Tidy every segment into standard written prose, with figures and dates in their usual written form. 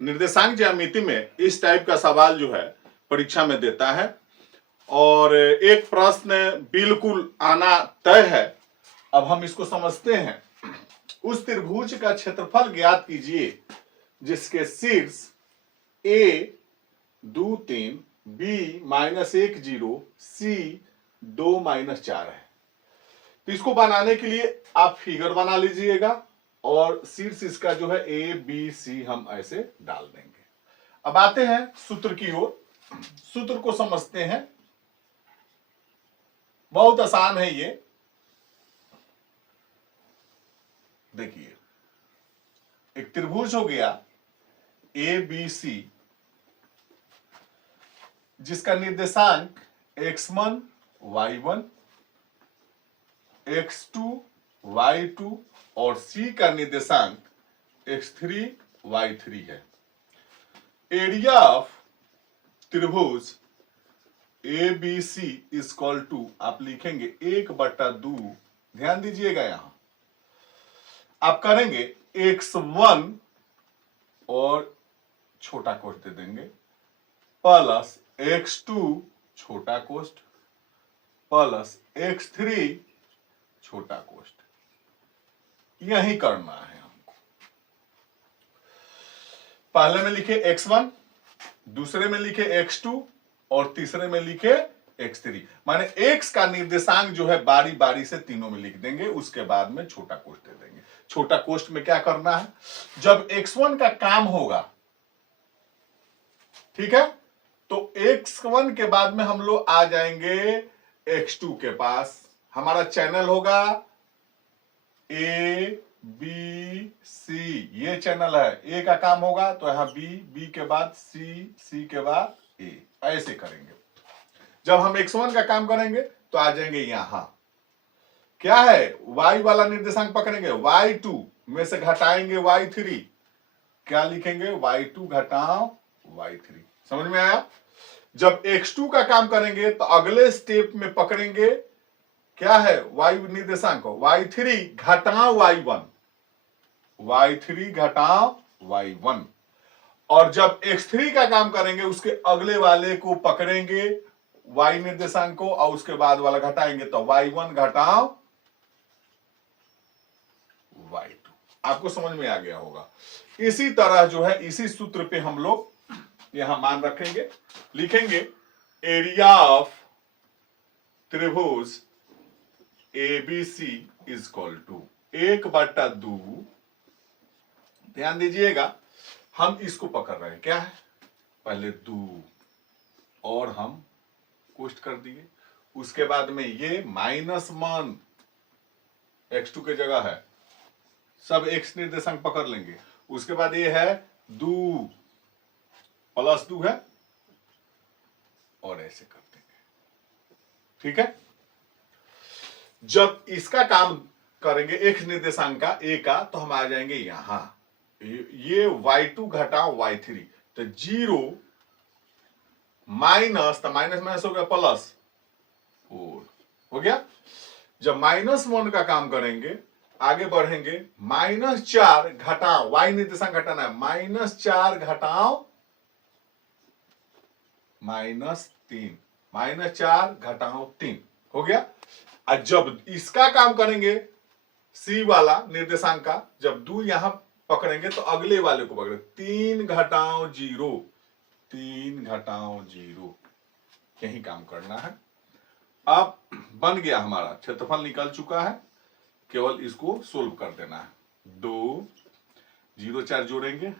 निर्देशांक ज्यामिति में इस टाइप का सवाल जो है परीक्षा में देता है और एक प्रश्न बिल्कुल आना तय है। अब हम इसको समझते हैं। उस त्रिभुज का क्षेत्रफल ज्ञात कीजिए जिसके शीर्ष ए 2 3 बी -1 0 सी 2 -4 है। तो इसको बनाने के लिए आप फिगर बना लीजिएगा और शीर्ष इसका जो है ए बी सी हम ऐसे डाल देंगे। अब आते हैं सूत्र की ओर। सूत्र को समझते हैं, बहुत आसान है ये। देखिए, एक त्रिभुज हो गया ए बी सी जिसका निर्देशांक x1 y1 x2 y2 और c का निर्देशांक x3 y3 है। एरिया ऑफ त्रिभुज A B C equal to आप लिखेंगे 1/2। ध्यान दीजिएगा, यहां आप करेंगे x1 और छोटा कोष्ठ दे देंगे प्लस x2 छोटा कोष्ठ प्लस x3 छोटा कोष्ठ। यही करना है हमको। पहले में लिखे x1, दूसरे में लिखे x2 और तीसरे में लिखे x3। माने x का निर्देशांक जो है बारी बारी से तीनों में लिख देंगे, उसके बाद में छोटा कोष्ठ दे देंगे। छोटा कोष्ठ में क्या करना है, जब x1 का काम होगा, ठीक है, तो x1 के बाद में हम लोग आ जाएंगे x2 के पास। हमारा चैनल होगा ए बी सी, ये चैनल है। ए का काम होगा तो यहां बी, बी के बाद सी, सी के बाद ए, ऐसे करेंगे। जब हम x1 का काम करेंगे तो आ जाएंगे यहां, क्या है, y वाला निर्देशांक पकड़ेंगे, y2 में से घटाएंगे y3, क्या लिखेंगे, y2 घटाओ y3। समझ में आया। जब x2 का काम करेंगे तो अगले स्टेप में पकड़ेंगे, क्या है, y निर्देशांक y3 घटाओ y1, y3 घटाओ y1। और जब x3 का काम करेंगे उसके अगले वाले को पकड़ेंगे y निर्देशांक को और उसके बाद वाला घटाएंगे तो y1 घटाओ y2। आपको समझ में आ गया होगा। इसी तरह जो है इसी सूत्र पे हम लोग यहां मान रखेंगे, लिखेंगे एरिया ऑफ त्रिभुज ABC इक्वल टू 1/2। ध्यान दीजिएगा, हम इसको पकड़ रहे हैं, क्या है, पहले 2 और हम कोष्ठ कर दिए, उसके बाद में ये -1 x2 के जगह है, सब x निर्देशांक पकड़ लेंगे। उसके बाद ये है 2 प्लस 2 है और ऐसे कर देंगे, ठीक है। जब इसका काम करेंगे x निर्देशांक का a का तो हम आ जाएंगे यहां, ये y2 घटाओ y3 तो 0 माइनस, तो माइनस माइनस हो गया प्लस 4 हो गया। जब -1 का काम करेंगे आगे बढ़ेंगे, -4 घटाओ, y निर्देशांक घटाना है, -4 घटाओ -3, -4 घटाओ 3 हो गया। और जब इसका काम करेंगे सी वाला निर्देशांक का, जब 2 यहां पकड़ेंगे तो अगले वाले को पकड़े, 3 घटाओ 0, 3 घटाओ 0, यही काम करना है। अब बन गया, हमारा क्षेत्रफल निकल चुका है, केवल इसको सोल्व कर देना है। 2 0 4 जोड़ेंगे,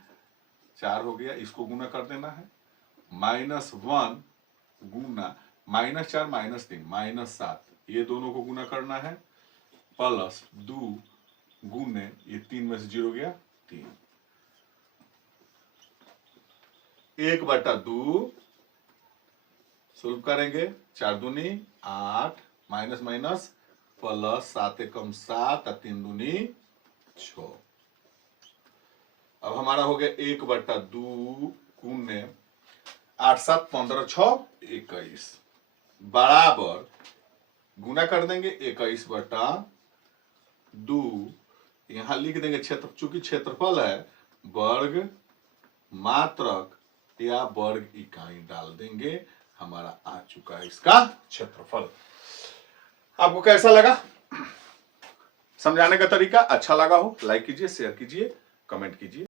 4 हो गया, इसको गुना कर देना है, -1 गुना -4 -3 -7, ये दोनों को गुना करना है, प्लस 2 गुने ये 3 में से 0 गया 3, 1/2 सोल्व करेंगे, 4 दूनी 8 माइनस माइनस प्लस 7 एकम 7 और 3 दूनी 6। अब हमारा हो गया 1/2 गुने 8 7 15 6 21 बराबर, गुना कर देंगे 21/2, यहां लिख देंगे क्षेत्र, चूंकि क्षेत्रफल है वर्ग मात्रक या वर्ग इकाई डाल देंगे, हमारा आ चुका है इसका क्षेत्रफल। आपको कैसा लगा? समझाने का तरीका अच्छा लगा हो लाइक कीजिए, शेयर कीजिए, कमेंट कीजिए।